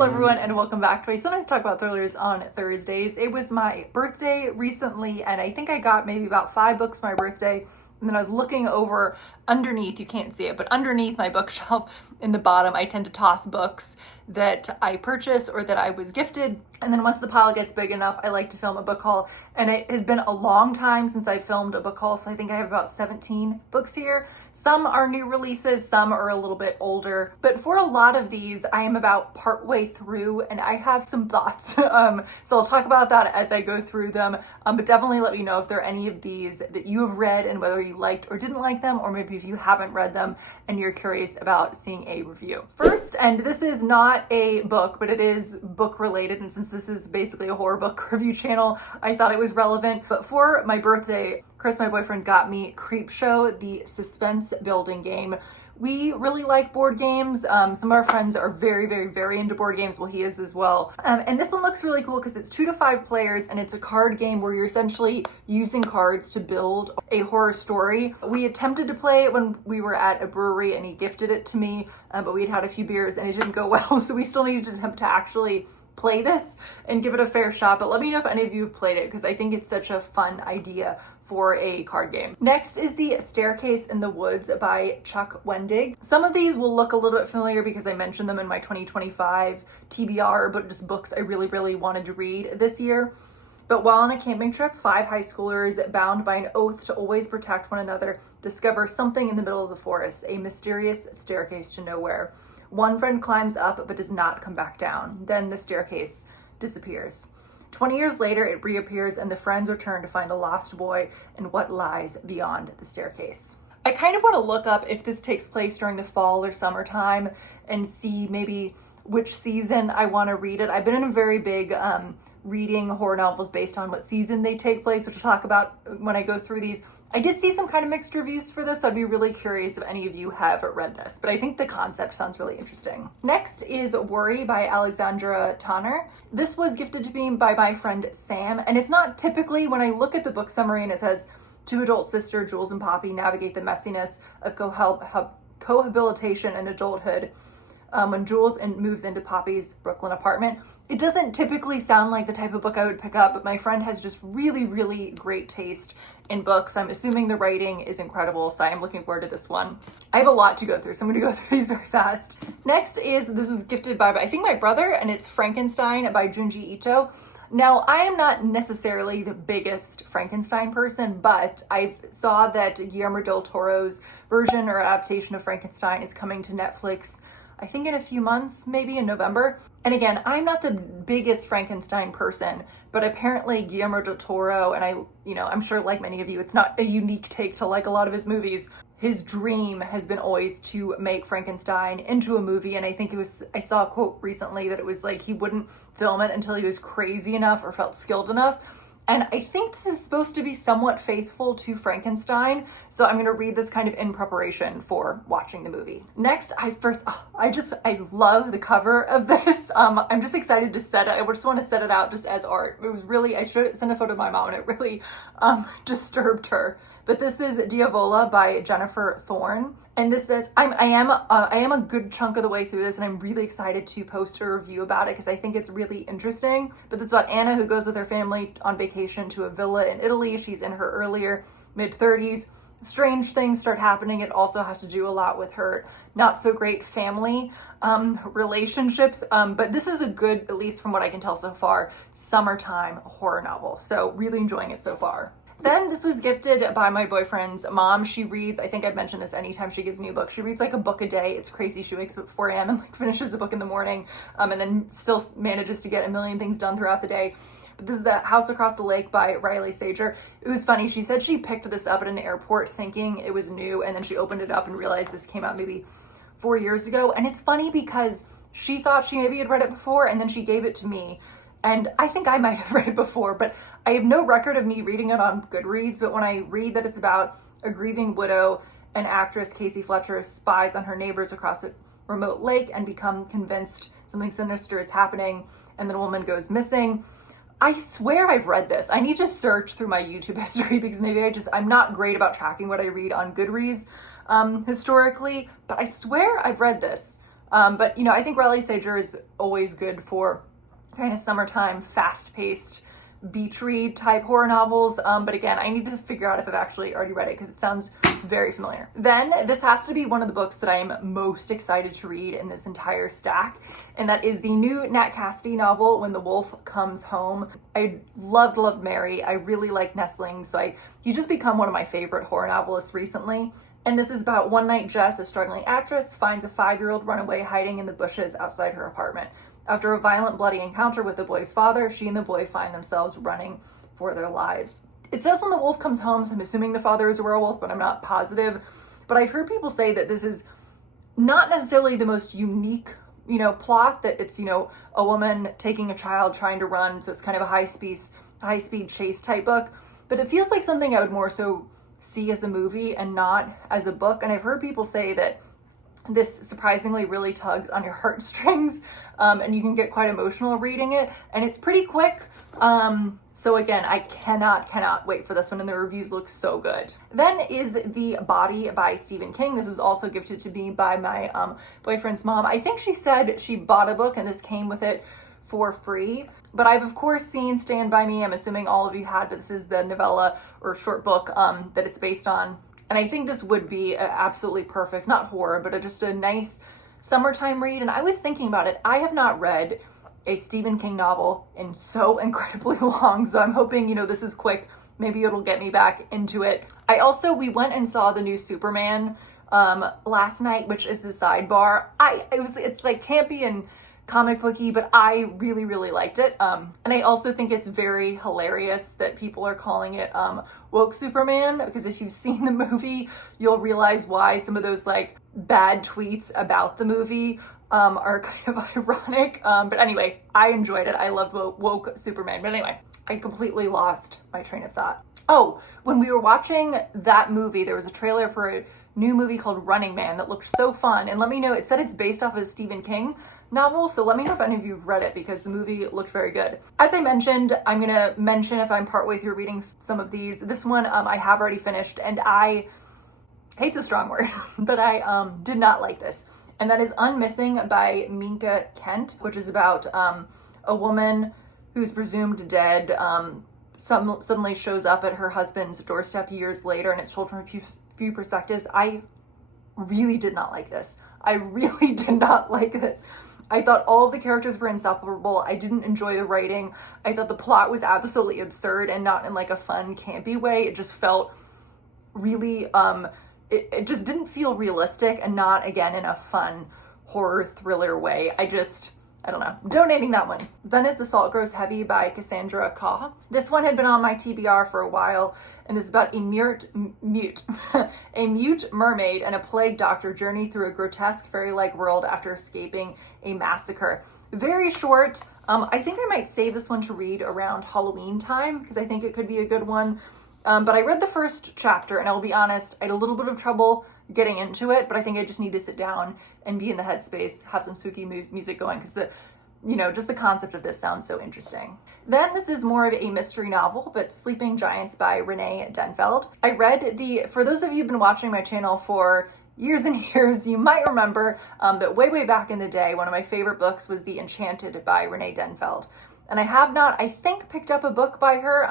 Hello everyone and welcome back to a So Nice Talk About Thrillers on Thursdays. It was my birthday recently and I think I got maybe about 5 books for my birthday. And then I was looking over underneath, you can't see it, but underneath my bookshelf in the bottom, I tend to toss books that I purchase or that I was gifted. And then once the pile gets big enough, I like to film a book haul. And it has been a long time since I filmed a book haul, so I think I have about 17 books here. Some are new releases, some are a little bit older. But for a lot of these, I am about partway through and I have some thoughts. So I'll talk about that as I go through them. But definitely let me know if there are any of these that you have read and whether you liked or didn't like them, or maybe if you haven't read them and you're curious about seeing a review. First, and this is not a book, but it is book related, and since this is basically a horror book review channel, I thought it was relevant. But for my birthday, Chris, my boyfriend, got me Creepshow, the suspense building game. We really like board games. Some of our friends are very into board games. Well, he is as well. And this one looks really cool because it's 2 to 5 players and it's a card game where you're essentially using cards to build a horror story. We attempted to play it when we were at a brewery and he gifted it to me, but we'd had a few beers and it didn't go well. So we still needed to attempt to actually play this and give it a fair shot. But let me know if any of you have played it because I think it's such a fun idea for a card game. Next is The Staircase in the Woods by Chuck Wendig. Some of these will look a little bit familiar because I mentioned them in my 2025 TBR, but just books I really wanted to read this year. But while on a camping trip, 5 high schoolers, bound by an oath to always protect one another, discover something in the middle of the forest, a mysterious staircase to nowhere. One friend climbs up but does not come back down. Then the staircase disappears. 20 years later, it reappears and the friends return to find the lost boy and what lies beyond the staircase. I kind of want to look up if this takes place during the fall or summertime and see maybe which season I want to read it. I've been in a very big reading horror novels based on what season they take place, which we'll talk about when I go through these. I did see some kind of mixed reviews for this, so I'd be really curious if any of you have read this, but I think the concept sounds really interesting. Next is Worry by Alexandra Tana. This was gifted to me by my friend Sam, and it's not typically, when I look at the book summary and it says, 2 adult sisters, Jules and Poppy, navigate the messiness of cohabitation and adulthood. When Jules moves into Poppy's Brooklyn apartment. It doesn't typically sound like the type of book I would pick up, but my friend has just really great taste in books. I'm assuming the writing is incredible, so I'm looking forward to this one. I have a lot to go through, so I'm gonna go through these very fast. Next this was gifted by, I think, my brother, and it's Frankenstein by Junji Ito. Now, I am not necessarily the biggest Frankenstein person, but I saw that Guillermo del Toro's version or adaptation of Frankenstein is coming to Netflix, I think in a few months, maybe in November. And again, I'm not the biggest Frankenstein person, but apparently Guillermo del Toro, and I'm sure like many of you, it's not a unique take to like a lot of his movies. His dream has been always to make Frankenstein into a movie. And I think I saw a quote recently that it was like he wouldn't film it until he was crazy enough or felt skilled enough. And I think this is supposed to be somewhat faithful to Frankenstein. So I'm going to read this kind of in preparation for watching the movie. Next, I love the cover of this. I'm just excited to set it. I just want to set it out just as art. It was really, I should send a photo to my mom and it really disturbed her. But this is Diavola by Jennifer Thorne. And this says, I am a good chunk of the way through this and I'm really excited to post a review about it because I think it's really interesting. But this is about Anna who goes with her family on vacation to a villa in Italy. She's in her earlier mid-30s. Strange things start happening. It also has to do a lot with her not so great family relationships. But this is a good, at least from what I can tell so far, summertime horror novel. So really enjoying it so far. Then this was gifted by my boyfriend's mom. She reads, I think I've mentioned this anytime she gives me a book, she reads like a book a day. It's crazy. She wakes up at 4 a.m. and like finishes a book in the morning and then still manages to get a million things done throughout the day. But this is The House Across the Lake by Riley Sager. It was funny. She said she picked this up at an airport thinking it was new, and then she opened it up and realized this came out maybe 4 years ago. And it's funny because she thought she maybe had read it before and then she gave it to me. And I think I might have read it before, but I have no record of me reading it on Goodreads. But when I read that it's about a grieving widow, and actress Casey Fletcher spies on her neighbors across a remote lake and become convinced something sinister is happening, and then a woman goes missing. I swear I've read this. I need to search through my YouTube history because maybe I'm not great about tracking what I read on Goodreads historically, but I swear I've read this. But, you know, I think Riley Sager is always good for kind of summertime, fast-paced, beach read type horror novels. But again, I need to figure out if I've actually already read it because it sounds very familiar. Then this has to be one of the books that I am most excited to read in this entire stack, and that is the new Nat Cassidy novel, When the Wolf Comes Home. I loved Mary. I really like Nestling, so you just become one of my favorite horror novelists recently. And this is about one night Jess, a struggling actress, finds a 5-year-old runaway hiding in the bushes outside her apartment. After a violent, bloody encounter with the boy's father, she and the boy find themselves running for their lives. It says when the wolf comes home, so I'm assuming the father is a werewolf, but I'm not positive. But I've heard people say that this is not necessarily the most unique, you know, plot, that it's, you know, a woman taking a child trying to run, so it's kind of a high-speed chase type book. But it feels like something I would more so see as a movie and not as a book. And I've heard people say that this surprisingly really tugs on your heartstrings, and you can get quite emotional reading it, and it's pretty quick. So again, I cannot wait for this one, and the reviews look so good. Then is The Body by Stephen King. This was also gifted to me by my boyfriend's mom. I think she said she bought a book and this came with it for free. But I've of course seen Stand By Me. I'm assuming all of you had, but this is the novella or short book that it's based on. And I think this would be absolutely perfect, not horror, but just a nice summertime read. And I was thinking about it. I have not read a Stephen King novel in so incredibly long, so I'm hoping, you know, this is quick. Maybe it'll get me back into it. We went and saw the new Superman last night, which is the sidebar. It's like campy and comic booky, but I really liked it. And I also think it's very hilarious that people are calling it woke Superman, because if you've seen the movie, you'll realize why some of those like bad tweets about the movie are kind of ironic. But anyway, I enjoyed it. I loved woke Superman. But anyway, I completely lost my train of thought. Oh, when we were watching that movie, there was a trailer for a new movie called Running Man that looked so fun. And let me know, it said it's based off of a Stephen King novel, so let me know if any of you have read it, because the movie looked very good. As I mentioned, I'm gonna mention if I'm partway through reading some of these. This one I have already finished, and I hate's a strong word, but I did not like this. And that is Unmissing by Minka Kent, which is about a woman who's presumed dead suddenly shows up at her husband's doorstep years later, and it's told from a few perspectives. I really did not like this. I thought all of the characters were insufferable. I didn't enjoy the writing. I thought the plot was absolutely absurd and not in like a fun, campy way. It just felt really, it just didn't feel realistic, and not, again, in a fun horror thriller way. I don't know. Donating that one. Then is The Salt Grows Heavy by Cassandra Khaw. This one had been on my TBR for a while, and this is about a mute mermaid and a plague doctor journey through a grotesque fairy-like world after escaping a massacre. Very short. I think I might save this one to read around Halloween time, because I think it could be a good one. But I read the first chapter, and I will be honest, I had a little bit of trouble getting into it, but I think I just need to sit down and be in the headspace, have some spooky music going, because just the concept of this sounds so interesting. Then this is more of a mystery novel, but Sleeping Giants by Rene Denfeld. I read for those of you who've been watching my channel for years and years, you might remember that way back in the day, one of my favorite books was The Enchanted by Rene Denfeld. And I have not, I think, picked up a book by her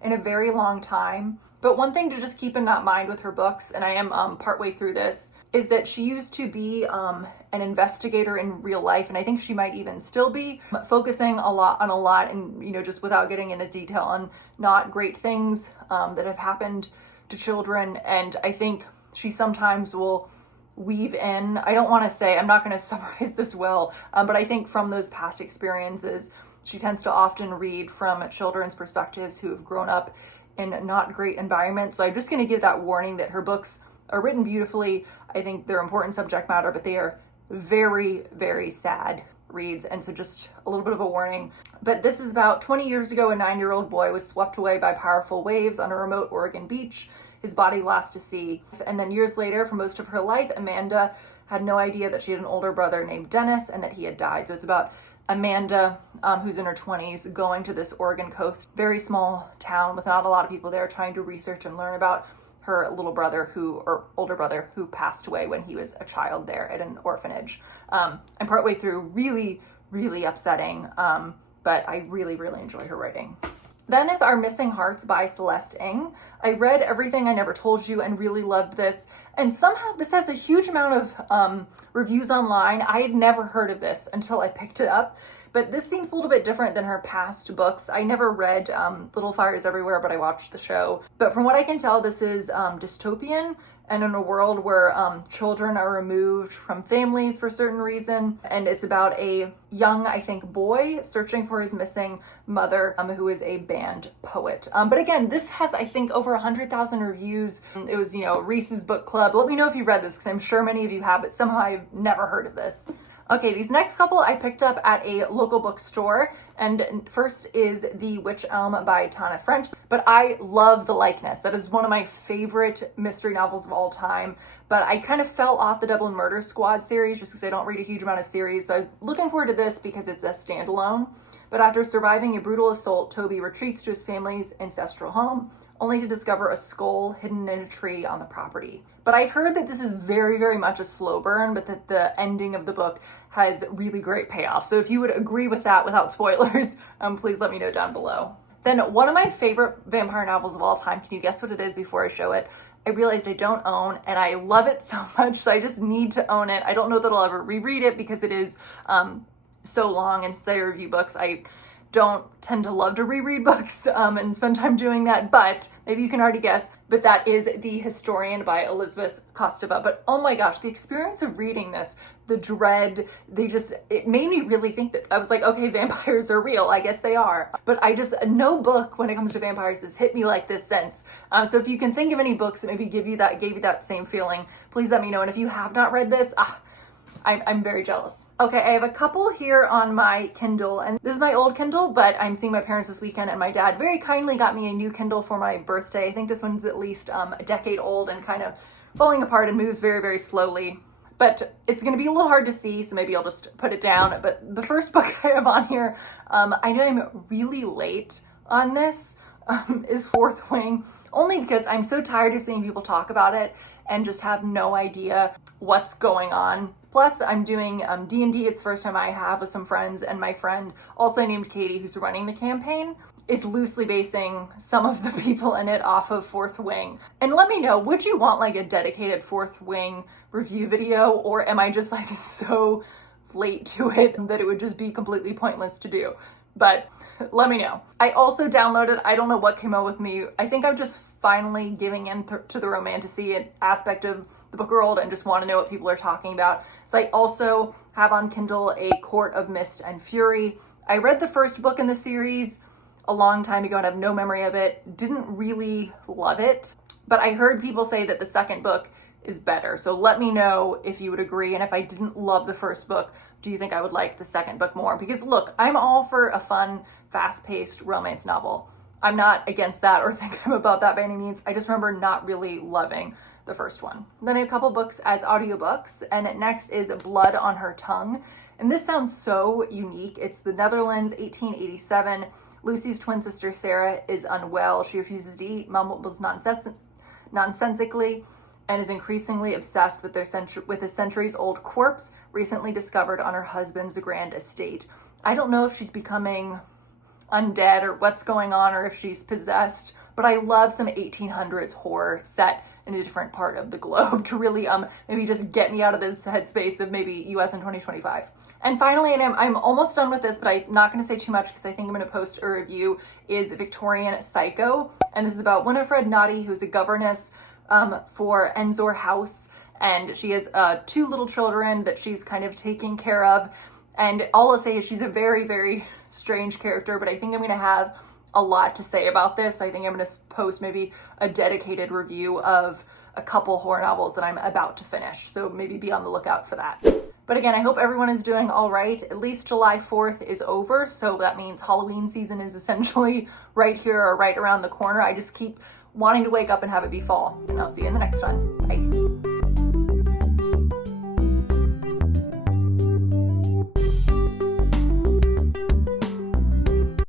in a very long time. But one thing to just keep in mind with her books, and I am partway through this, is that she used to be an investigator in real life, and I think she might even still be, focusing a lot, and just without getting into detail, on not great things that have happened to children. And I think she sometimes will weave in, I'm not going to summarize this well, but I think from those past experiences, she tends to often read from children's perspectives who have grown up in not great environments. So I'm just going to give that warning that her books are written beautifully. I think they're important subject matter, but they are very, very sad reads. And so just a little bit of a warning. But this is about 20 years ago, a 9-year-old boy was swept away by powerful waves on a remote Oregon beach, his body lost to sea. And then years later, for most of her life, Amanda had no idea that she had an older brother named Dennis and that he had died. So it's about Amanda, who's in her 20s, going to this Oregon coast, very small town with not a lot of people there, trying to research and learn about her little brother or older brother who passed away when he was a child there at an orphanage. I'm partway through, really, really upsetting, but I really, really enjoy her writing. Then is Our Missing Hearts by Celeste Ng. I read Everything I Never Told You and really loved this. And somehow this has a huge amount of reviews online. I had never heard of this until I picked it up. But this seems a little bit different than her past books. I never read Little Fires Everywhere, but I watched the show. But from what I can tell, this is dystopian and in a world where children are removed from families for a certain reason. And it's about a young, I think, boy searching for his missing mother, who is a banned poet. But again, this has, I think, over 100,000 reviews. It was, Reese's Book Club. Let me know if you read this, because I'm sure many of you have, but somehow I've never heard of this. Okay, these next couple I picked up at a local bookstore, and first is The Witch Elm by Tana French, but I love The Likeness. That is one of my favorite mystery novels of all time, but I kind of fell off the Dublin Murder Squad series just because I don't read a huge amount of series, so I'm looking forward to this because it's a standalone. But after surviving a brutal assault, Toby retreats to his family's ancestral home, only to discover a skull hidden in a tree on the property. But I've heard that this is very, very much a slow burn, but that the ending of the book has really great payoff. So if you would agree with that without spoilers, please let me know down below. Then one of my favorite vampire novels of all time, can you guess what it is before I show it? I realized I don't own, and I love it so much, so I just need to own it. I don't know that I'll ever reread it because it is so long, and since I review books, I don't tend to love to reread books and spend time doing that, but maybe you can already guess, but that is The Historian by Elizabeth Kostova. But oh my gosh, the experience of reading this, the dread, it made me really think that I was like, okay, vampires are real, I guess they are. But no book when it comes to vampires has hit me like this since. So if you can think of any books that maybe gave you that same feeling, please let me know. And if you have not read this, I'm very jealous. Okay, I have a couple here on my Kindle, and this is my old Kindle, but I'm seeing my parents this weekend, and my dad very kindly got me a new Kindle for my birthday. I think this one's at least a decade old and kind of falling apart and moves very, very slowly. But it's going to be a little hard to see, so maybe I'll just put it down. But the first book I have on here, I know I'm really late on this, is Fourth Wing, only because I'm so tired of seeing people talk about it and just have no idea what's going on. Plus, I'm doing D&D. It's the first time I have with some friends, and my friend, also named Katie, who's running the campaign, is loosely basing some of the people in it off of Fourth Wing. And let me know, would you want like a dedicated Fourth Wing review video, or am I just like so late to it that it would just be completely pointless to do? But let me know. I also downloaded, I don't know what came out with me. I think I'm just finally giving in to the romantasy aspect of the book world and just want to know what people are talking about. So I also have on Kindle A Court of Mist and Fury. I read the first book in the series a long time ago and have no memory of it. Didn't really love it, but I heard people say that the second book is better. So let me know if you would agree. And if I didn't love the first book, do you think I would like the second book more? Because look, I'm all for a fun, fast-paced romance novel. I'm not against that or think I'm about that by any means. I just remember not really loving the first one. Then I have a couple books as audiobooks, and next is Blood on Her Tongue. And this sounds so unique. It's the Netherlands, 1887. Lucy's twin sister Sarah is unwell. She refuses to eat, mumbles nonsensically, and is increasingly obsessed with a centuries-old corpse recently discovered on her husband's grand estate. I don't know if she's becoming undead or what's going on, or if she's possessed, but I love some 1800s horror set in a different part of the globe to really maybe just get me out of this headspace of maybe US in 2025. And finally, and I'm almost done with this, but I'm not going to say too much because I think I'm going to post a review, is Victorian Psycho. And this is about Winifred Noddy, who's a governess for Ensor House, and she has 2 little children that she's kind of taking care of. And all I'll say is she's a very, very strange character, but I think I'm going to have a lot to say about this. I think I'm going to post maybe a dedicated review of a couple horror novels that I'm about to finish. So maybe be on the lookout for that. But again, I hope everyone is doing all right. At least July 4th is over. So that means Halloween season is essentially right here or right around the corner. I just keep wanting to wake up and have it be fall. And I'll see you in the next one. Bye.